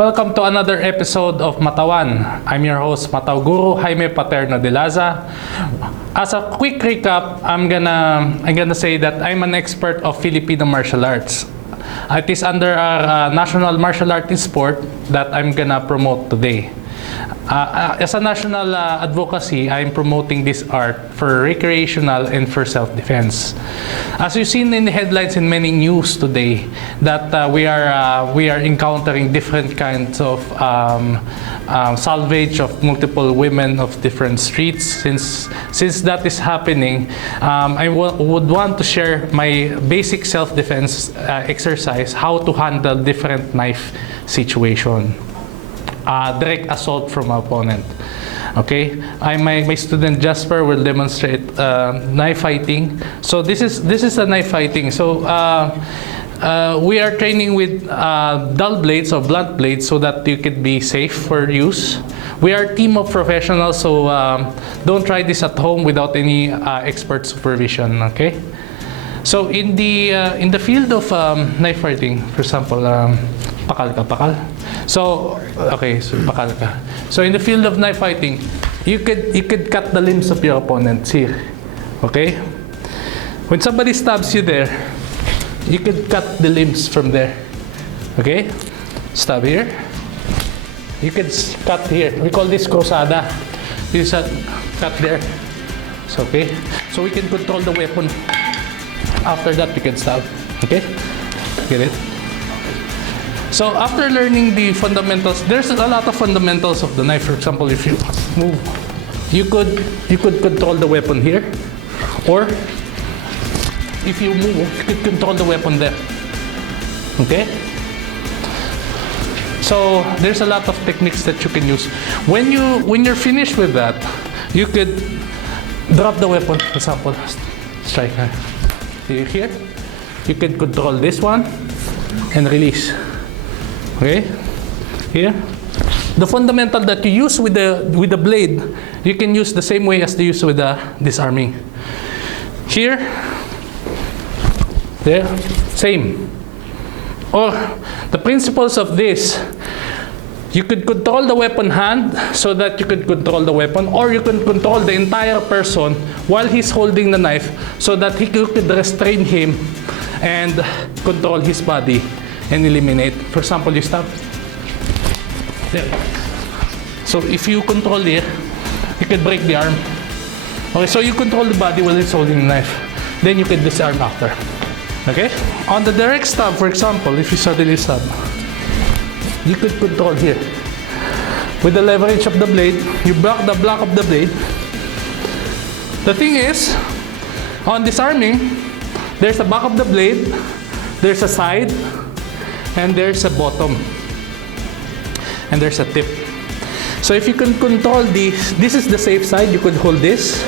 Welcome to another episode of Matawan. I'm your host, Guru Jaime Paterno de Laza. As a quick recap, I'm gonna say that I'm an expert of Filipino martial arts. It is under our national martial arts sport that I'm gonna promote today. As a national advocacy, I'm promoting this art for recreational and for self-defense. As you've seen in the headlines in many news today, that we are encountering different kinds of salvage of multiple women of different streets. Since that is happening, I would want to share my basic self-defense exercise, how to handle different knife situation. Direct assault from opponent. Okay, my student Jasper will demonstrate knife fighting. So this is a knife fighting. So we are training with dull blades or blunt blades so that you could be safe for use. We are a team of professionals, so don't try this at home without any expert supervision. Okay. So in the field of knife fighting, for example, pakal. So okay, so pakal ka. So in the field of knife fighting, you could cut the limbs of your opponents here. Okay? When somebody stabs you there, you could cut the limbs from there. Okay? Stab here. You could cut here. We call this cruzada. This is a cut there. So okay. So we can control the weapon. After that, we can stab. Okay? Get it? So after learning the fundamentals, there's a lot of fundamentals of the knife. For example, if you move, you could control the weapon here, or if you move, you could control the weapon there. Okay? So there's a lot of techniques that you can use. When you're finished with that, you could drop the weapon. For example, strike here. You can control this one and release. Okay, here. The fundamental that you use with the blade, you can use the same way as they use with the disarming. Here, there, same. Or the principles of this, you could control the weapon hand so that you could control the weapon, or you can control the entire person while he's holding the knife so that you could restrain him and control his body and eliminate. For example, you stab. There. So if you control here, you can break the arm. Okay, so you control the body while it's holding the knife. Then you can disarm after. Okay? On the direct stab, for example, if you suddenly stab, you could control here. With the leverage of the blade, you block the block of the blade. The thing is, on disarming, there's the back of the blade, there's a side, and there's a bottom, and there's a tip. So if you can control this is the safe side. You could hold this,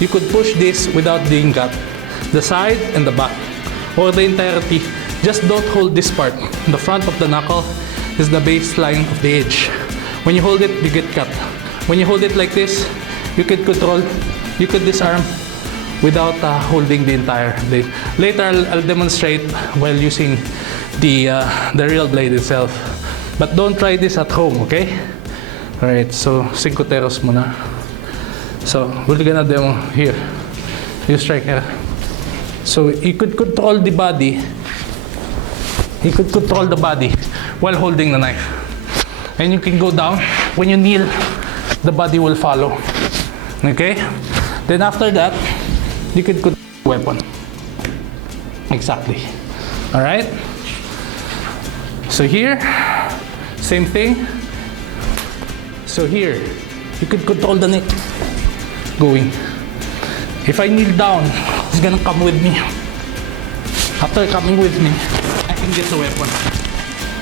you could push this without being cut, the side and the back, or the entirety. Just don't hold this part. The front of the knuckle is the baseline of the edge. When you hold it, you get cut. When you hold it like this, you could control, you could disarm without holding the entire blade. Later, I'll demonstrate while using the real blade itself. But don't try this at home, okay? Alright, so 5 teros muna. So we're gonna demo here. You strike here. So you could control the body. You could control the body while holding the knife. And you can go down. When you kneel, the body will follow. Okay? Then after that, you can control the weapon. Exactly. Alright? So here, same thing. So here, you could control the neck going. If I kneel down, he's gonna come with me. After coming with me, I can get the weapon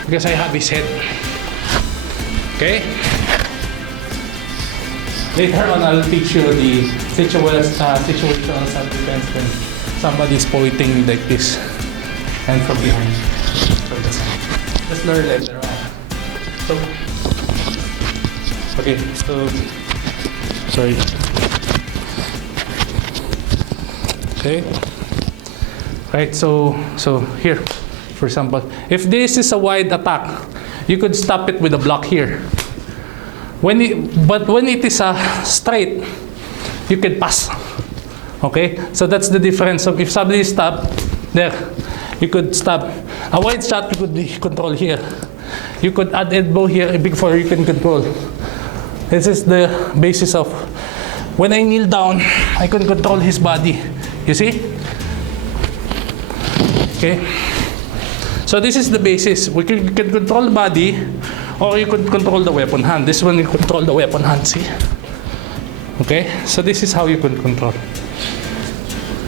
because I have his head. Okay? Later on, I'll teach you the situational self-defense when somebody's pointing like this and from behind. Just learn later on. So, okay, so, sorry. Okay. Right, so here, for example, if this is a wide attack, you could stop it with a block here. But when it is straight, you can pass. Okay, so that's the difference. So if somebody stop there, you could stop. A wide shot, you could control here. You could add elbow here before you can control. This is the basis of when I kneel down, I can control his body. You see? Okay. So this is the basis. You can control the body, or you could control the weapon hand. This one you control the weapon hand. See? Okay. So this is how you can control.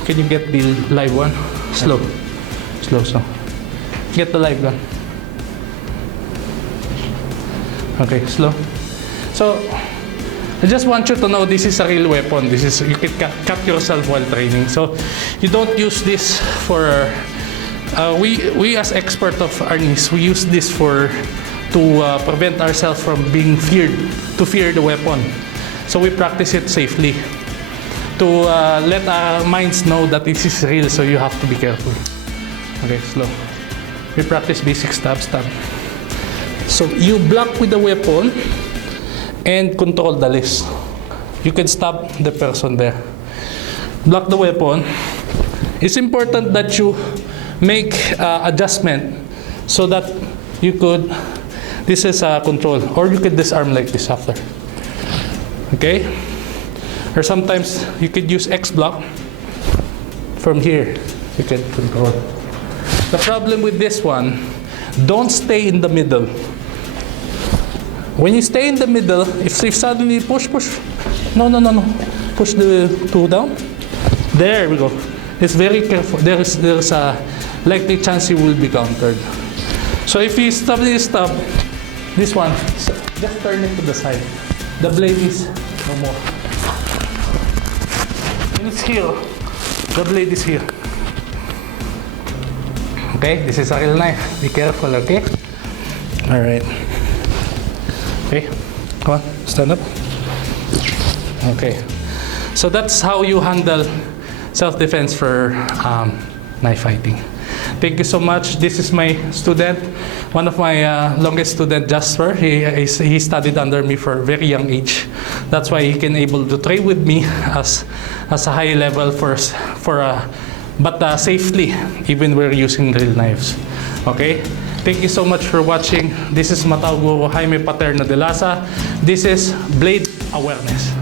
Can you get the live one? Slow. Get the live one. Okay, slow. So, I just want you to know this is a real weapon. This is, you can cut yourself while training. So, you don't use this for, we as expert of arnis, we use this to prevent ourselves from being feared, to fear the weapon. So, we practice it safely to let our minds know that this is real, so you have to be careful. Okay, slow. We practice basic stab. So you block with the weapon and control the list. You can stop the person there. Block the weapon. It's important that you make adjustment so that you could, this is control, or you could disarm like this after. Okay? Or sometimes you could use X block. From here, you can control. The problem with this one, don't stay in the middle. When you stay in the middle, if suddenly push, no, push the two down. There we go. It's very careful. There's a likely chance you will be countered. So if you suddenly stop, this one, just turn it to the side. The blade is no more. And it's here. The blade is here. Okay, this is a real knife. Be careful, okay? All right. Okay, come on, stand up. Okay, so that's how you handle self-defense for knife fighting. Thank you so much. This is my student, one of my longest student, Jasper. He studied under me for a very young age. That's why he can able to train with me as a high level but safely, even we're using real knives. Okay? Thank you so much for watching. This is Matawan Jaime Paterno de Laza. This is Blade Awareness.